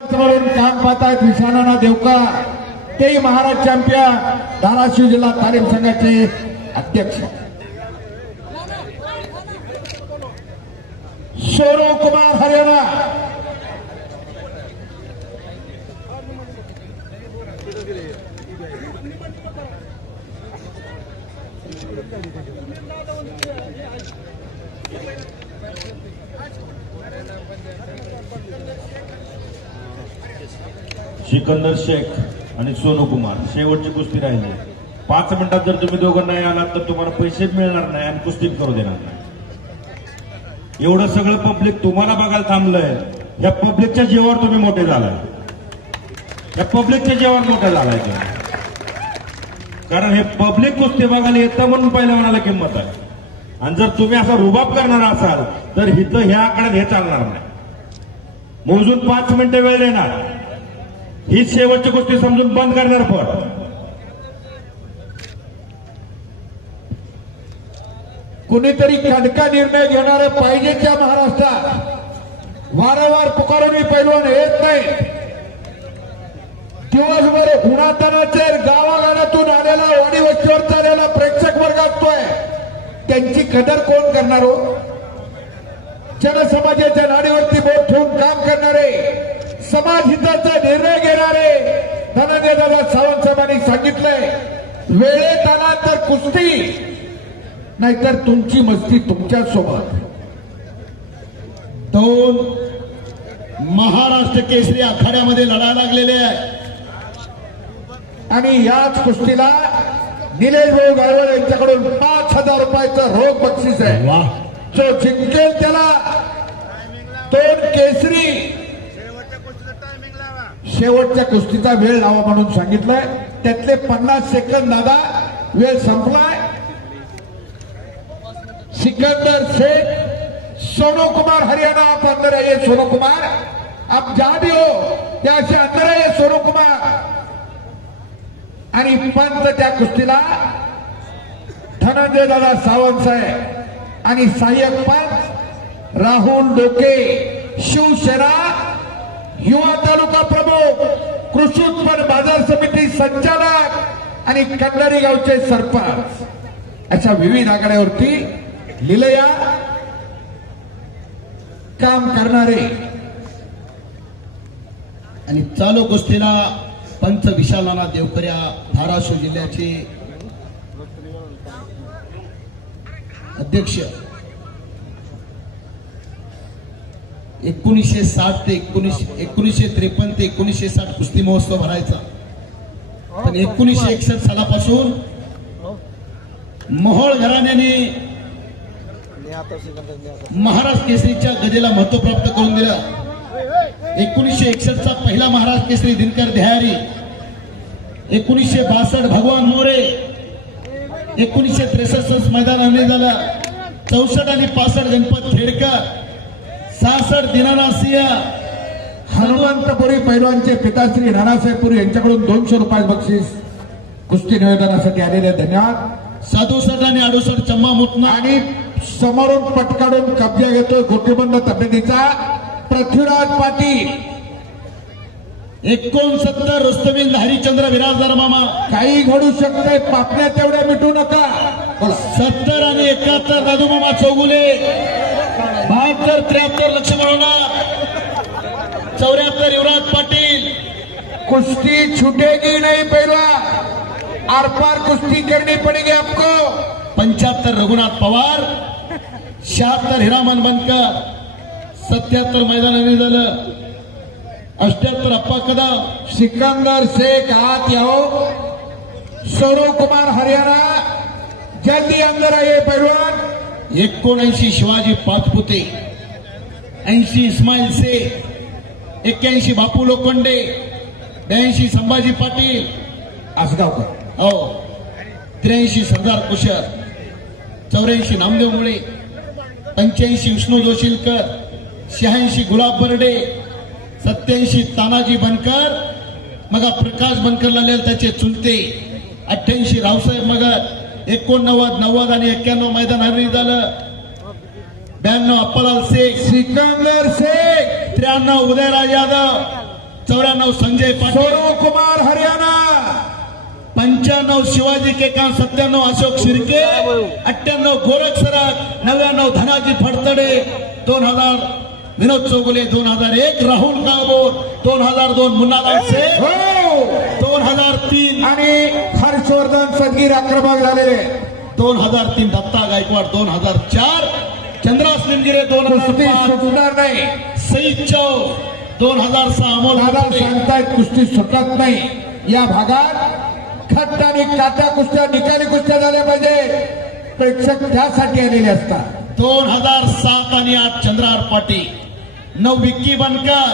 काम पाहतायत विशालाना देवकर, तेही महाराज चॅम्पियन, धाराशिव जिल्हा तालीम संघाचे अध्यक्ष सोनू कुमार हरियाणा। सिकंदर शेख आणि सोनू कुमार शेवटची कुस्ती राहिली। 5 मिनिटात जर तुम्ही दोघं नाही आलात तर तुम्हाला पैसे मिळणार नाही आणि कुस्ती करू देणार नाही। एवढं सगळं पब्लिक तुम्हाला बघायला थांबलंय। या पब्लिकच्या जीवावर तुम्ही मोठे झालाय, या पब्लिकच्या जीवावर मोठे झालाय कारण हे पब्लिक कुस्ती बघायला येतं म्हणून पहिलवानाला किंमत आहे। आणि जर तुम्ही असा रुबाब करणार असाल तर इथं ह्या आकड्यात हे चालणार नाही। मोजून 5 मिनिटं वेळ देणार, ही शेवटची गोष्टी समजून बंद करणार। पण कुणीतरी खडका निर्णय घेणारे पाहिजेच्या महाराष्ट्रात। वारंवार पुकारून पैलवान येत नाही। दिवसभर उन्हातानाचे गावागावातून आलेला, वाडी वस्तीवर चाललेला प्रेक्षक वर्ग असतोय, त्यांची कदर कोण करणार हो? जनसमाजाच्या नाडीवरती बोट ठेवून काम करणारे, समाज हिताचा निर्णय घेणारे धनंजय दादा सावंत साहेबांनी सांगितलंय, वेळेत आला तर कुस्ती, नाहीतर तुमची मस्ती तुमच्या सोबत। 2 महाराष्ट्र केसरी आखाड्यामध्ये लढा लागलेले आहे आणि याच कुस्तीला निलेश भाऊ गायवळ यांच्याकडून 5,000 रुपयाचं रोख बक्षीस आहे। जो जिंकेल त्याला 2 केसरी। शेवटच्या कुस्तीचा वेळ लावा म्हणून सांगितलंय, त्यातले 50 सेकंद दादा वेळ संपलाय। सिकंदर शेख, सोनू कुमार हरियाणा, आप अंदर आइए सोनू कुमार, आप जहां भी हो ત્યાં से अंदर आइए सोनू कुमार। आणि पंच त्या कुस्तीला धनंजय दादा सावंत साहेब आणि सहाय्यक पंच राहुल डोके, शिवसेना युवा तालुका प्रमुख, कृषी उत्पन्न बाजार समिती संचालक आणि कंडारी गावचे सरपंच, अशा विविध आघाड्यावरती लिलया काम करणारे। आणि चालू कुस्तीला पंच विशालाना देवकर या धाराशिव जिल्ह्याचे अध्यक्ष। 1960 ते 1953 ते 1960 कुस्ती महोत्सव भरायचा, पण 1961 सालापासून मोहोळ घराण्याने महाराष्ट्र केसरीच्या गदेला महत्व प्राप्त करून दिलं। 1961 चा पहिला महाराष्ट्र केसरी दिनकर देहारी, 1962 भगवान मोरे, 1963 मैदान आणले झालं, 64 आणि 65 गणपत खेडकर, 66 दिनानाथ सिंह, हनुमंतपुरी पैलवानचे पिताश्री नानासाहेब पुरी यांच्याकडून 200 रुपये बक्षीस कुस्ती निवेदनासाठी आलेले धन्यवाद। 67 आणि 68 चम्मा मुतना आणि समोरून पटकाडून कब्जा घेतोय गोटीबंद तब्येतीचा पृथ्वीराज पाटील। 69 रुस्तमिल हरिचंद्र विराजदार मामा। काही घडू शकतंय, पापण्या तेवढ्या मिटू नका। 70 आणि 71 दादू मामा चौगुले, 72 73 लक्ष्मण, 74 युवराज पाटील। कुश्ती छूटेगी नहीं पहलवान, आर पार कुश्ती करनी पड़ेगी आपको। 75 रघुनाथ पवार, 76 हिरामन बनकर, 77 मैदानाने झालं, 78 अप्पा कदम। सिकंदर शेख हाथ आओ, सोनू कुमार हरियाणा जल्दी अंदर आइए पहलवान। 79 शिवाजी पाचपुते, 80 इस्माईल शेख, 81 बापू लोखंडे, 82 संभाजी पाटील आसगावकर, 83 सरदार कुशर, 84 नामदेव मुळे, 85 विष्णू जोशीलकर, 86 गुलाब बर्डे, 87 तानाजी बनकर, मग प्रकाश बनकर लालेल त्याचे चुलते, 88 रावसाहेब मगर, 89 90 आणि 91 मैदान हरणी झालं, 92 अप्पालाल शेख, सिकंदर शेख, 93 उदयराज यादव, 94 संजय पाटील, सोनू कुमार हरियाणा, 95 शिवाजी केकांत, 97 अशोक शिर्के, 98 गोरख सरक, 99 धनाजी फडतडे, 2000 विनोद चौगुले, 2001 राहुल काळभोर, 2002 मुन्नालाल शेख, हो 2003 आणि हर्षवर्धन सदगीर आक्रमक झालेले, 2003 दत्ता गायकवाड, 2004 चंद्रास निमगिरे, कुस्ती 2005 सुटणार नाही. सईद चौ, 2006 अमोल दादा मुकुंदे. सांगतायत कुस्ती सुटत नाही. या भागात खट्ट आणि काट्या कुस्त्या, निकाली कुस्त्या झाल्या पाहिजे. प्रेक्षक त्यासाठी आलेले असतात. 2007 आणि 8 चंद्रहार पाटील, 9 विक्की बनकर,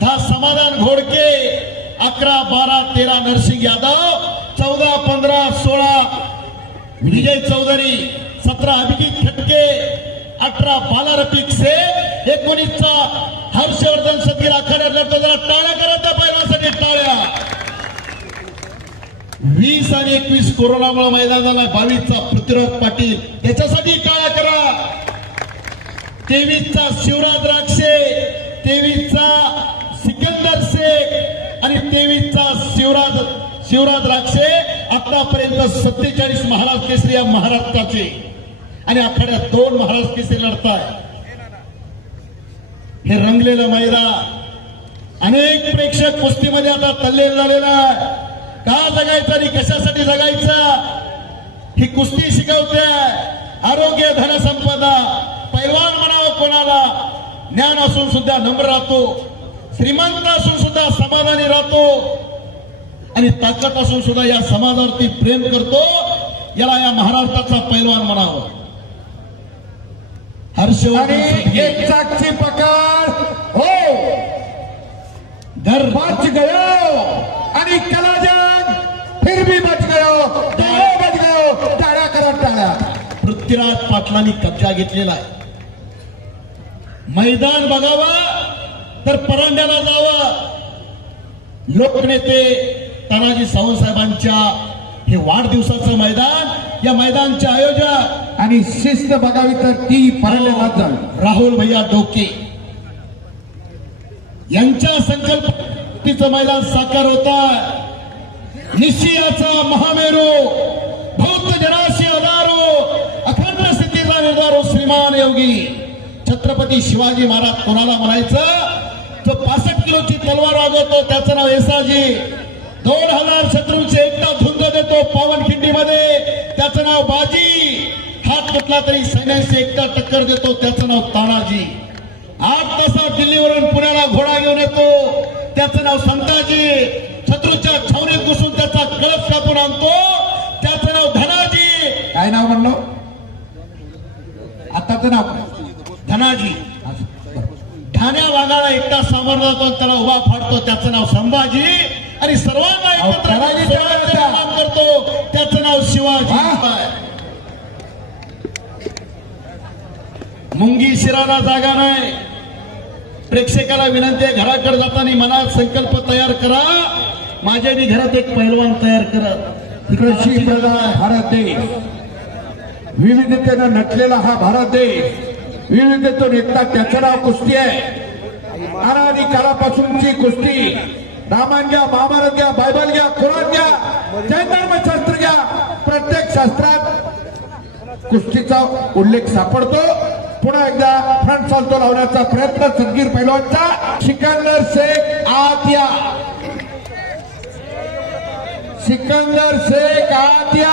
10 समाधान घोडके, 11, 12, 13 नरसिंग यादव, 14, 15, 16 विजय चौधरी, 17 अभिजित खटके, 18 बाला रफिक शेख, 19 हर्षवर्धन सदगीर आखाड्यात लढतो. जरा टाळ्या करा त्या पहिल्यासाठी, टाळ्या. 20 आणि 21 कोरोनामुळे मैदानाला, 22चा पृथ्वीराज पाटील, त्याच्यासाठी टाळ्या करा. 23चा शिवराज राक्षे, 23चा सिकंदर शेख आणि 23चा शिवराज राक्षे. आतापर्यंत 47 महाराज केसरी या महाराष्ट्राचे, आणि आखाड्यात 2 महाराज केसरी लढताय. हे रंगलेलं मैदान, अनेक प्रेक्षक कुस्तीमध्ये आता तल्लीन झालेला आहे. का जगायचं आणि कशासाठी जगायचं ही कुस्ती शिकवते. आरोग्य, धनसंपदा, पैलवान म्हणावं कोणाला, ज्ञान असून सुद्धा नम्र राहतो, श्रीमंत असून सुद्धा समाधानी राहतो, आणि ताकद असून सुद्धा या समाजावरती प्रेम करतो. याला या महाराष्ट्राचा पैलवान म्हणावं. हर्षवर्धन आणि सदगीर. एक चाकची पकड, हो घर बच गयो, आणि कलाजन फिर भी बच गयो, दोनों बच गयो. टाळ्या करा, टाळ्या. पृथ्वीराज पाटलांनी कब्जा घेतलेला आहे. मैदान बघावं तर परांड्याला जावं. लोकनेते तानाजी सावंत साहेबांच्या हे वाढदिवसाचं मैदान, या मैदानचे आयोजक आणि शिस्त बघावी तर ती परंड्यालाच झाली. राहुल भैया डोके यांच्या संकल्पनेचं मैदान साकार होत आहे. निश्चयाचा महामेरू, भौत जनाशी अदारो, अखंड स्थितीचा निर्धारो, श्रीमान योगी छत्रपती शिवाजी महाराज कोणाला म्हणायचं? जो 65 किलोची तलवार वाजवतो त्याचं नाव येसाजी. 2000 शत्रूंचे एकटा झुंज देतो पावनखिंडीमध्ये, त्याचं नाव बाजी. हात कुठला तरी सैन्याशी एकटा टक्कर देतो त्याचं नाव तानाजी. 8 तासात दिल्लीवरून पुण्याला घोडा घेऊन येतो त्याचं नाव संताजी. शत्रूच्या छावणीत घुसून त्याचा कळस कापून आणतो त्याचं नाव धनाजी. काय नाव म्हणलो आताचं नाव? धनाजी. ठाण्या वाघाला एकटा सामोरं जातो त्याला उभा फाडतो त्याचं नाव संभाजी. आणि सर्वांना एकत्र धनाजी सोबत काम करतो त्याचं नाव शिवाजी. मुंगी शिराला जागा नाही. प्रेक्षकाला विनंती आहे, घराकडे जाताना मनात संकल्प तयार करा, माझ्यानी घरात एक पैलवान तयार करा. कृषी प्रधान भारत देश, विविधतेनं नटलेला हा भारत देश, विविधतेतून एकता त्याचं नाव कुस्ती आहे. अनादी काळापासूनची कुस्ती, रामायण घ्या, महाभारत घ्या, बायबल घ्या, कुराण घ्या, जैन धर्मशास्त्र घ्या, प्रत्येक शास्त्रात कुस्तीचा उल्लेख सापडतो. पुन्हा एकदा फ्रंट चालतो लावण्याचा प्रयत्न सदगीर पैलवानचा. सिकंदर शेख आतिया, सिकंदर शेख आतिया,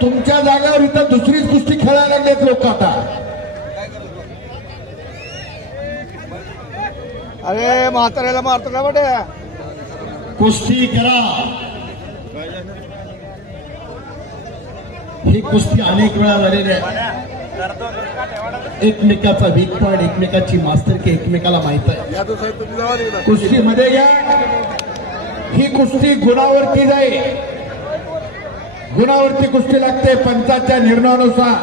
तुमच्या जागेवर इथं दुसरीच कुस्ती खेळायला लागलेत लोक आता. अरे म्हाताऱ्याला मारतो का बटे? कुस्ती करा. ही कुस्ती अनेक वेळा झालेली आहे. एकमेकाचा वीक पॉइंट, एकमेकाची मास्तर की एकमेकाला माहित आहे. यादव साहेब तुम्ही जावा तिकडं. कुस्तीमध्ये घ्या, ही कुस्ती गुणावरती जाईल. गुणावरती कुस्ती लागते पंचाच्या निर्णयानुसार.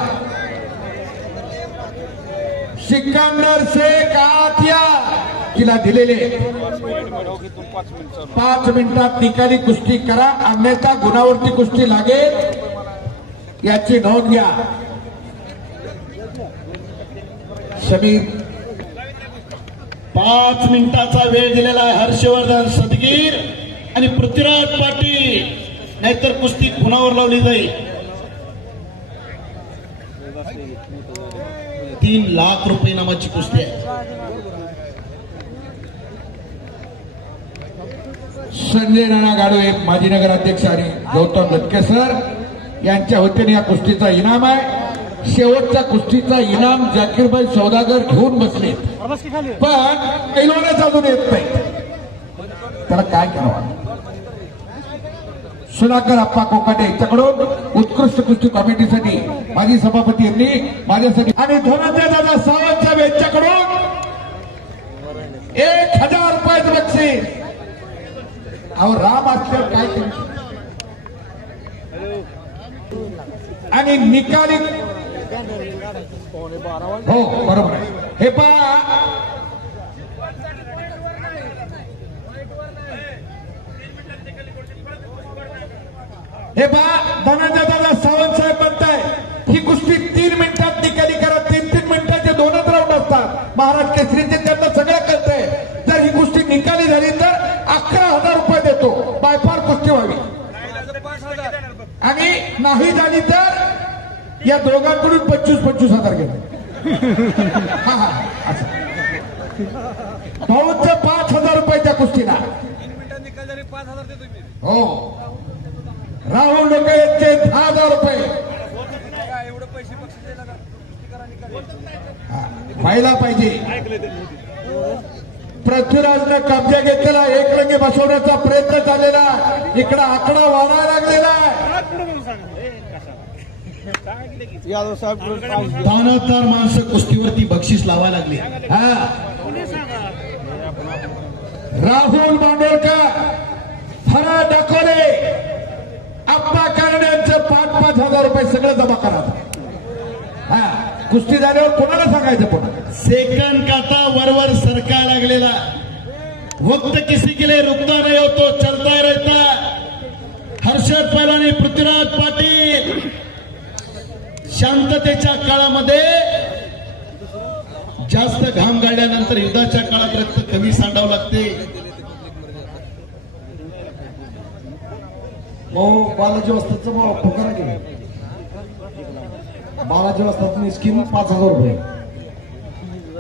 सिकंदर शेख आतिया तिला दिलेले 5 मिनिटात निकाली कुस्ती करा, अन्यथा गुणावरती कुस्ती लागेल याची नोंद घ्या. समीर 5 मिनिटाचा वेळ दिलेला आहे. आणि पृथ्वीराज पाटील, नाहीतर कुस्ती पुनावर लावली जाईल. 3 लाख रुपये इनामाची कुस्ती आहे. संजय नाना गाडवे माजी नगराध्यक्ष आणि गौतम लटके सर यांच्या वतीने या कुस्तीचा इनाम आहे. शेवटच्या कुस्तीचा इनाम जाकीरभाई सौदागर घेऊन बसले, पण पैलवानच अजून येत नाही. त्याला काय करावं? सुधाकर अप्पा कोकाटे यांच्याकडून उत्कृष्ट कुस्ती कमिटीसाठी माजी सभापती यांनी माझ्यासाठी आणि धनंजय दादा सावंत यांच्याकडून 1000 रुपयाचं बक्षीस. अहो राम असल्यावर काय करू? आणि निकाली हो बरोबर आहे. हे पहा धनंजय दादा सावंत साहेब म्हणताय ही कुस्ती 3 मिनिटात निकाली करा. 3-3 मिनिटाचे 2च राऊंड असतात. महाराज केसरीचे त्यांना सगळं कळतंय. जर ही कुस्ती निकाली झाली तर 11,000 रुपये देतो. बायफार कुस्ती व्हावी आणि नाही झाली तर या दोघांकडून 25,000 घेणार. भाऊंचं 5,000 रुपये त्या कुस्तीला. हो राहुल डोके यांचे 10,000 रुपये व्हायला पाहिजे. पृथ्वीराजनं कब्जा घेतलेला, एकरंगी बसवण्याचा प्रयत्न झालेला, इकडं आकडा वाढायला लागलेला. यादव साहेब दानवदार माणसं कुस्तीवरती बक्षीस लावायला लागली. राहुल मांडोळकर, फराड डाकोले, अप्पा कारणे यांचं 5,000 रुपये सगळं जमा करा. कुस्ती झाल्यावर कोणाला सांगायचं? पुन्हा सेकंड काटा वरवर सरकायला लागलेला. वक्त किसी के लिए रुकता नहीं हो तो चलता रहता. हर्षद पैलवान, पृथ्वीराज पाटील. शांततेच्या काळामध्ये जास्त घाम गाळल्यानंतर युद्धाच्या काळात रक्त कमी सांडावं लागते. बालाजी वस्तादचं फुकारा केलं. बालाजी वस्ताद स्कीम 5,000 रुपये.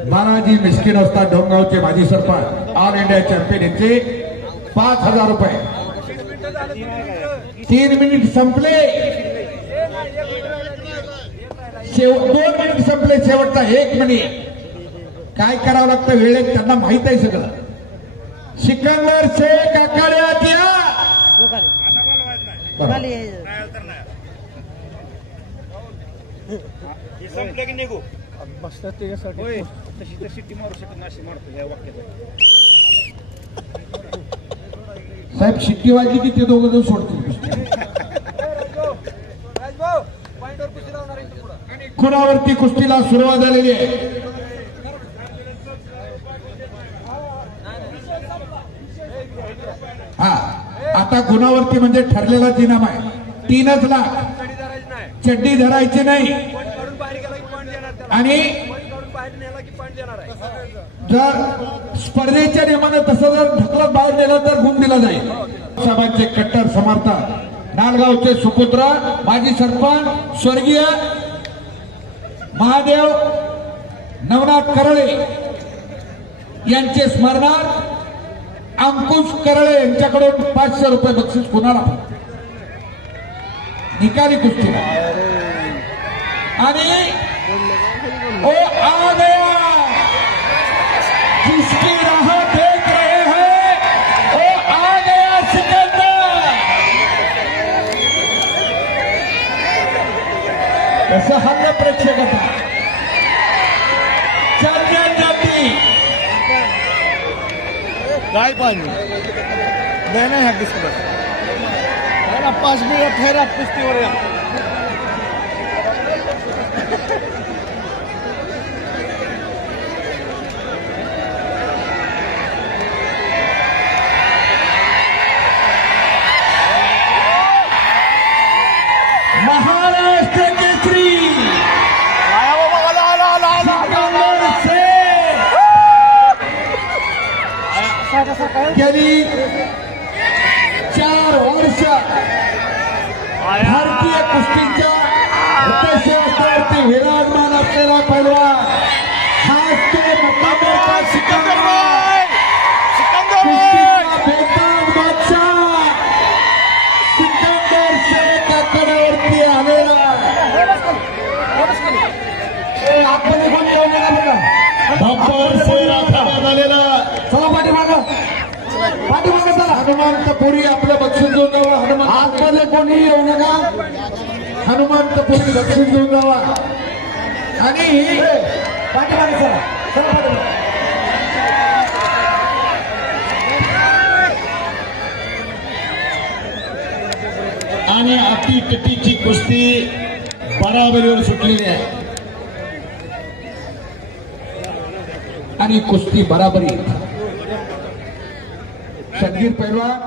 बालाजी मिस्किन असतात डोंगावचे माजी सरपंच, ऑल इंडिया चॅम्पियन यांचे 5,000 रुपये. 3 मिनिट संपले. 2 मिनिट संपले. शेवटचा 1 मिनिट. काय करावं लागतं वेळेत त्यांना माहित आहे सगळं. सिकंदर शेख आखाड्यात या. संपलं की निघू बसतात त्याच्यासाठी तशी तर शिट्टी मारू शकत नाशी मारतो या वाक्यात. साहेब शिट्टी वाजली की ते दोघं जण सोडतील. खुणावरती कुस्तीला सुरुवात झालेली आहे. आता गुणावरती म्हणजे ठरलेलाच इनाम आहे. 3 लाख. चड्डी धरायची नाही आणि जर स्पर्धेच्या नियमानं तसं जर ढकलत बाहेर नेलं तर गुण दिला जाईल. साहेबांचे कट्टर समर्थक, नालगावचे सुपुत्र, माजी सरपंच स्वर्गीय महादेव नवनाथ करळे यांचे स्मरणार्थ अंकुश करळे यांच्याकडून 500 रुपये बक्षीस कुणाला निकाली कुस्तीला. आणि ओ आ गया जिसकी राह देख रहे हैं, ओ आ गया सिकंदर. कसं हल्लं प्रेक्षकाचा. चॅम्पियन जाती काय पाणी नाही ह्या डिस्कस 5 मिनिट ठेरा कुस्तीवर या. महाराष्ट्र केसरी गेली 4 वर्ष भारतीय कुस्तीच्या रथावरती विराजमान असलेला पैलवान हाच तो मुक्कामोर्चा सिकंदर कुस्तीचा बेताज बादशाह सिकंदर शेखच्या कडावरती आलेला आतमध्ये कोण येऊन गेला बघा बंपर फेर आखण्यात आलेला. चला पाठीमागं चला. हनुमंतपुरी आपलं बक्षीस घेऊन जावा. हनुमान आतमध्ये कोणी येऊ नका. हनुमंतपुरी बक्षीस घेऊन जावा आणि पाठीमागे चला. आणि अटीतटीची कुस्ती बराबरीवर सुटलेली आहे आणि कुस्ती बराबरी. शब्बीर पैलवान